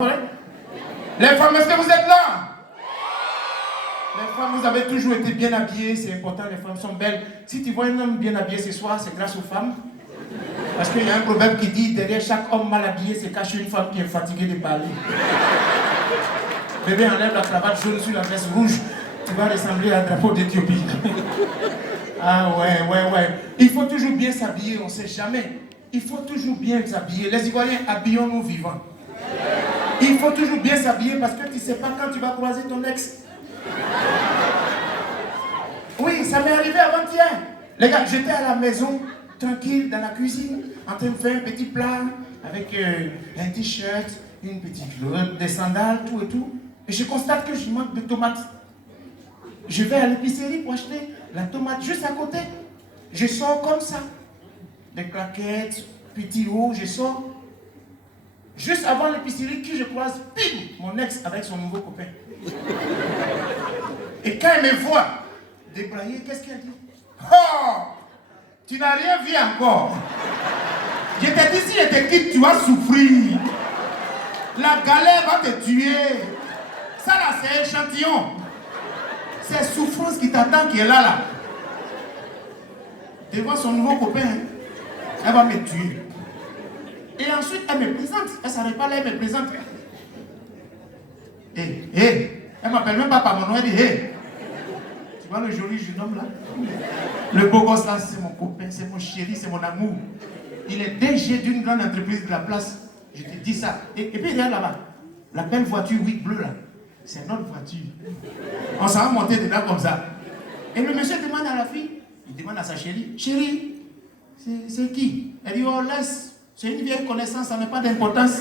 Les femmes, est-ce que vous êtes là? Les femmes, vous avez toujours été bien habillées, c'est important, les femmes sont belles. Si tu vois un homme bien habillé ce soir, c'est grâce aux femmes. Parce qu'il y a un proverbe qui dit, derrière chaque homme mal habillé se cache une femme qui est fatiguée de parler. Bébé, enlève la cravate jaune sur la veste rouge, tu vas ressembler à un drapeau d'Éthiopie. Ah ouais. Il faut toujours bien s'habiller, on ne sait jamais. Il faut toujours bien s'habiller. Les Ivoiriens, habillons-nous vivants. Il faut toujours bien s'habiller parce que tu ne sais pas quand tu vas croiser ton ex. Oui, ça m'est arrivé avant-hier. Les gars, j'étais à la maison, tranquille, dans la cuisine, en train de faire un petit plat avec un t-shirt, une petite culotte, des sandales, tout et tout. Et je constate que je manque de tomates. Je vais à l'épicerie pour acheter la tomate juste à côté. Je sors comme ça. Des claquettes, petit haut, je sors. Juste avant l'épicerie, qui je croise, bim, mon ex avec son nouveau copain. Et quand elle me voit débrailler, qu'est-ce qu'elle dit? Oh, tu n'as rien vu encore. Je t'ai dit, si je te quitte, tu vas souffrir. La galère va te tuer. Ça là, c'est échantillon. C'est souffrance qui t'attend qui est là. Devant son nouveau copain, elle va me tuer. Et ensuite, elle me présente. Elle ne s'arrête pas là, elle me présente. Elle ne m'appelle même pas par mon nom, elle dit hey. Tu vois le joli jeune homme là? Le beau gosse là, c'est mon copain, c'est mon chéri, c'est mon amour. Il est DG d'une grande entreprise de la place. Je te dis ça. Et puis il est là-bas. La belle voiture, oui, bleue là. C'est notre voiture. On s'en va monter dedans comme ça. Et le monsieur demande à la fille, il demande à sa chérie, chérie, c'est qui? Elle dit, oh laisse. C'est une vieille connaissance, ça n'a pas d'importance.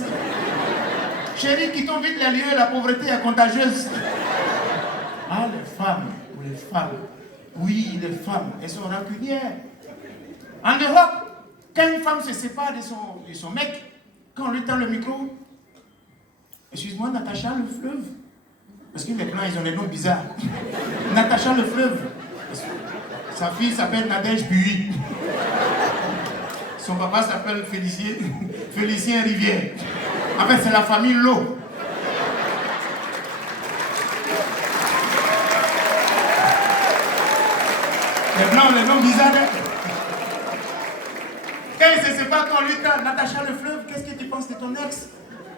Chérie, quittons vite les lieux, la pauvreté est contagieuse. Ah, les femmes, oui, les femmes, elles sont rancunières. En Europe, quand une femme se sépare de son mec, quand on lui tend le micro, excuse-moi, Natacha le fleuve. Parce que les blancs, ils ont des noms bizarres. Natacha le fleuve. Sa fille s'appelle Nadège Buy. Son papa s'appelle Félicien Rivière. En fait, c'est la famille Lo. Les blancs ont les noms bizarres. Quand il se sépare, quand on lui dit Natacha le fleuve, qu'est-ce que tu penses de ton ex?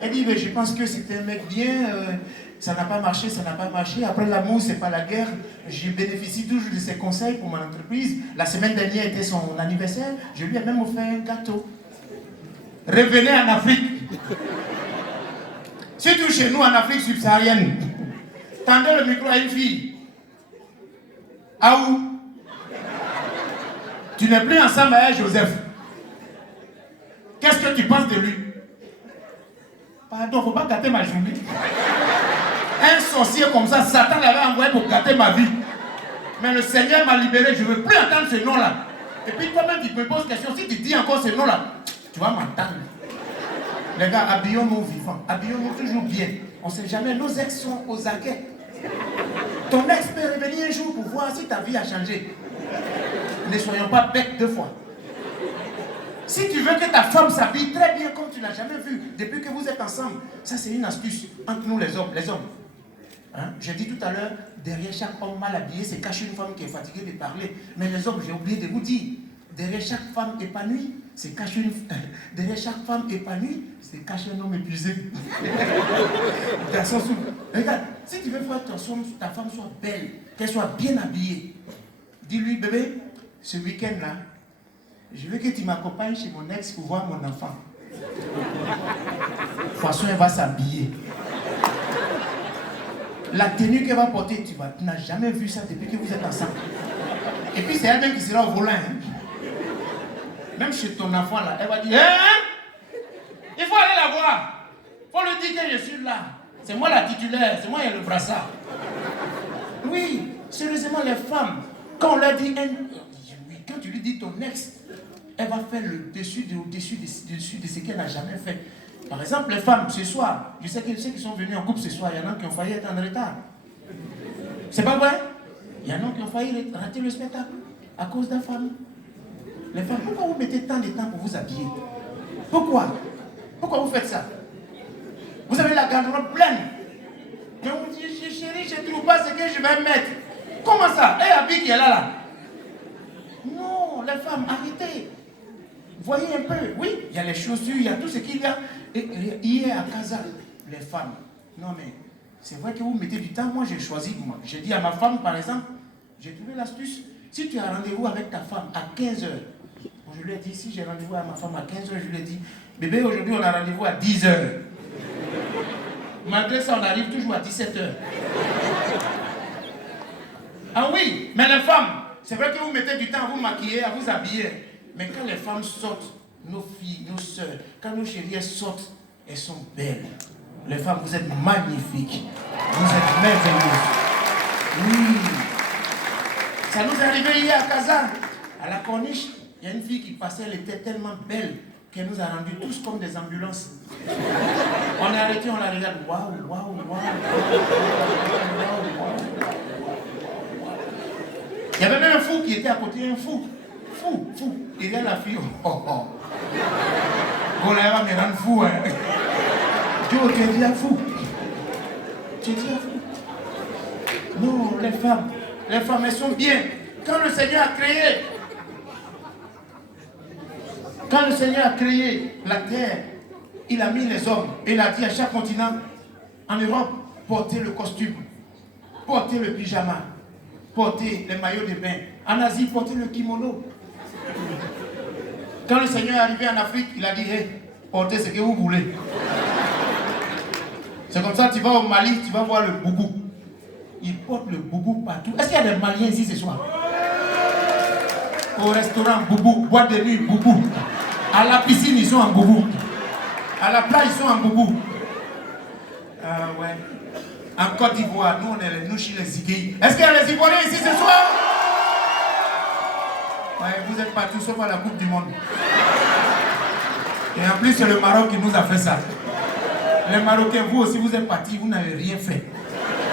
Elle dit, mais je pense que c'était un mec bien, ça n'a pas marché. Après l'amour, c'est pas la guerre. Je bénéficie toujours de ses conseils pour mon entreprise. La semaine dernière était son anniversaire, je lui ai même offert un gâteau. Revenez en Afrique. Surtout chez nous en Afrique subsaharienne. Tendez le micro à une fille. Ah où? Tu n'es plus ensemble avec Joseph. Qu'est-ce que tu penses de lui? Pardon, faut pas gâter ma journée. Un sorcier comme ça, Satan l'avait envoyé pour gâter ma vie. Mais le Seigneur m'a libéré, je ne veux plus entendre ce nom-là. Et puis toi-même, tu me poses question, si tu dis encore ce nom-là, tu vas m'entendre. Les gars, habillons-nous vivants, habillons-nous toujours bien. On ne sait jamais, nos ex sont aux aguets. Ton ex peut revenir un jour pour voir si ta vie a changé. Ne soyons pas bêtes deux fois. Si tu veux que ta femme s'habille très bien comme tu ne l'as jamais vu depuis que vous êtes ensemble, ça c'est une astuce entre nous les hommes. Hein? J'ai dit tout à l'heure, derrière chaque homme mal habillé, se cache une femme qui est fatiguée de parler. Mais les hommes, j'ai oublié de vous dire, derrière chaque femme épanouie, se cache derrière chaque femme épanouie, se cache un homme épuisé. Regarde, si tu veux voir que ta femme soit belle, qu'elle soit bien habillée, dis-lui, bébé, ce week-end-là, je veux que tu m'accompagnes chez mon ex pour voir mon enfant. De toute façon, elle va s'habiller. La tenue qu'elle va porter, tu n'as jamais vu ça depuis que vous êtes ensemble. Et puis c'est elle-même qui sera au volant. Hein? Même chez ton enfant là, elle va dire il faut aller la voir. Il faut lui dire que je suis là. C'est moi la titulaire, c'est moi qui ai le brassard. Oui, sérieusement les femmes, quand on leur dit quand tu lui dis ton ex, elle va faire le dessus de ce qu'elle n'a jamais fait. Par exemple, les femmes, ce soir, je sais que ceux qui sont venus en couple ce soir, il y en a qui ont failli être en retard. C'est pas vrai? Il y en a qui ont failli rater le spectacle à cause d'un femme. Les femmes, pourquoi vous mettez tant de temps pour vous habiller? Pourquoi vous faites ça? Vous avez la garde-robe pleine. Mais vous dites, chérie, je ne trouve pas ce que je vais mettre. Comment ça? Et habit qui est là. Non, les femmes, arrêtez. Voyez un peu, oui, il y a les chaussures, il y a tout ce qu'il y a. Et hier à Casa, les femmes, non mais, c'est vrai que vous mettez du temps. Moi, j'ai choisi, j'ai dit à ma femme, par exemple, j'ai trouvé l'astuce. Si tu as rendez-vous avec ta femme à 15h, je lui ai dit, si j'ai rendez-vous avec ma femme à 15h, je lui ai dit, bébé, aujourd'hui, on a rendez-vous à 10h. Malgré ça, on arrive toujours à 17h. Ah oui, mais les femmes, c'est vrai que vous mettez du temps à vous maquiller, à vous habiller. Mais quand les femmes sortent, nos filles, nos soeurs, quand nos chéries sortent, elles sont belles. Les femmes, vous êtes magnifiques. Vous êtes merveilleuses. Oui. Ça nous est arrivé hier à Casa, à la Corniche. Il y a une fille qui passait, elle était tellement belle qu'elle nous a rendus tous comme des ambulances. On est arrêté, on la regarde. Waouh, waouh, waouh. Il y avait même un fou qui était à côté, un fou. Fou. Il y a la fille. On va me rendre fou. Hein. Dieu, tu es déjà fou. Tu es déjà fou. Non, les femmes, elles sont bien. Quand le Seigneur a créé la terre, il a mis les hommes. Il a dit à chaque continent, en Europe, portez le costume, portez le pyjama, portez les maillots de bain. En Asie, portez le kimono. Quand le Seigneur est arrivé en Afrique, il a dit, hey, portez ce que vous voulez. C'est comme ça, tu vas au Mali, tu vas voir le boubou. Il porte le boubou partout. Est-ce qu'il y a des Maliens ici ce soir? Au restaurant, boubou. Boîte de nuit, boubou. À la piscine, ils sont en boubou. À la plage, ils sont en boubou. Ouais. En Côte d'Ivoire, nous, on est les Nouchi, les Zigueï. Est-ce qu'il y a les Ivoiriens ici ce soir? Ouais, vous êtes partout sauf à la Coupe du Monde. Et en plus, c'est le Maroc qui nous a fait ça. Les Marocains, vous aussi, vous êtes partis, vous n'avez rien fait.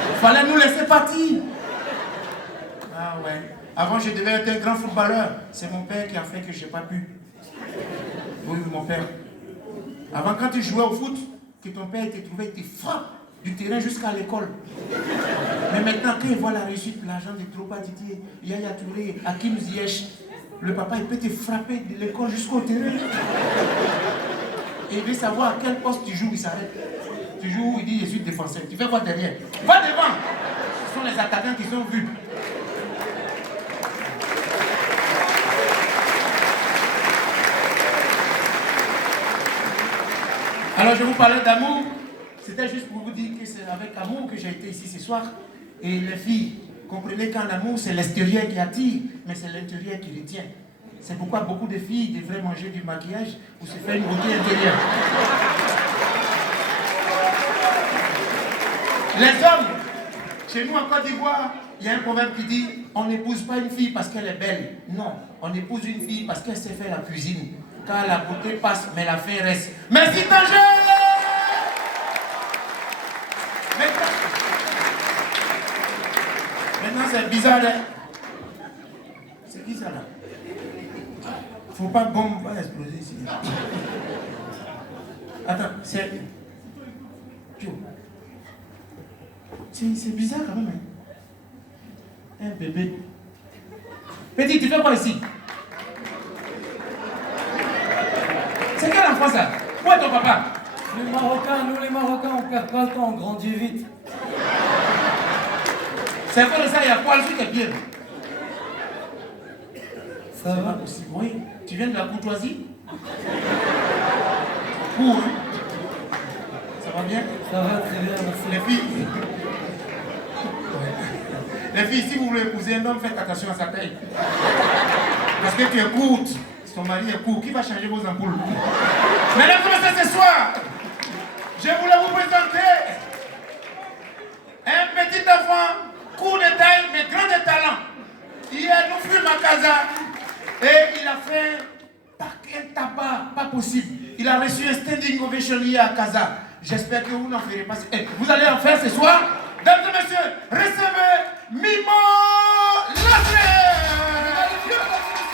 Il fallait nous laisser partir. Ah ouais. Avant, je devais être un grand footballeur. C'est mon père qui a fait que je n'ai pas pu. Oui, mon père. Avant, quand tu jouais au foot, que ton père te trouvait, il te frappe du terrain jusqu'à l'école. Mais maintenant, quand il voit la réussite, l'argent de Drogba Didier, Yaya Touré, Hakim Ziyech, le papa, il peut te frapper de l'école jusqu'au terrain. Et il veut savoir à quel poste tu joues, il s'arrête. Tu joues, il dit, je suis défenseur. Tu fais quoi derrière? Va devant. Ce sont les attaquants qui sont vus. Alors, je vous parlais d'amour. C'était juste pour vous dire que c'est avec amour que j'ai été ici ce soir. Et les filles, comprenez qu'en amour, c'est l'extérieur qui attire, mais c'est l'intérieur qui retient. C'est pourquoi beaucoup de filles devraient manger du maquillage pour se faire une beauté intérieure. Les hommes, chez nous en Côte d'Ivoire, il y a un proverbe qui dit « On n'épouse pas une fille parce qu'elle est belle. Non, on épouse une fille parce qu'elle sait faire la cuisine. Car la beauté passe, mais la faim reste. » Merci Tanger! Maintenant c'est bizarre, hein? C'est qui ça là? Faut pas bombe va exploser ici. Attends, c'est... C'est bizarre quand même. Hein? Un bébé. Petit, tu fais quoi ici? C'est quel enfant ça? Où est ton papa? Les Marocains, on perd pas le temps, on grandit vite. C'est vrai de ça, il y a poil sur tes pieds. Ça va? Pas possible, oui. Tu viens de la courtoisie? Cours, hein? Ça va bien? Ça va très bien, merci. Les filles. Les filles, si vous voulez épouser un homme, faites attention à sa taille. Parce que tu es courte. Son mari est court. Qui va changer vos ampoules? Mesdames et messieurs, ce soir, je voulais vous présenter un petit enfant, court de taille, mais grand de talent. Hier, nous fûmes à Casa et il a fait un tabac, pas possible. Il a reçu un standing ovation hier à Casa. J'espère que vous n'en ferez pas. Vous allez en faire ce soir. Mesdames et messieurs, recevez Mimo Lazare.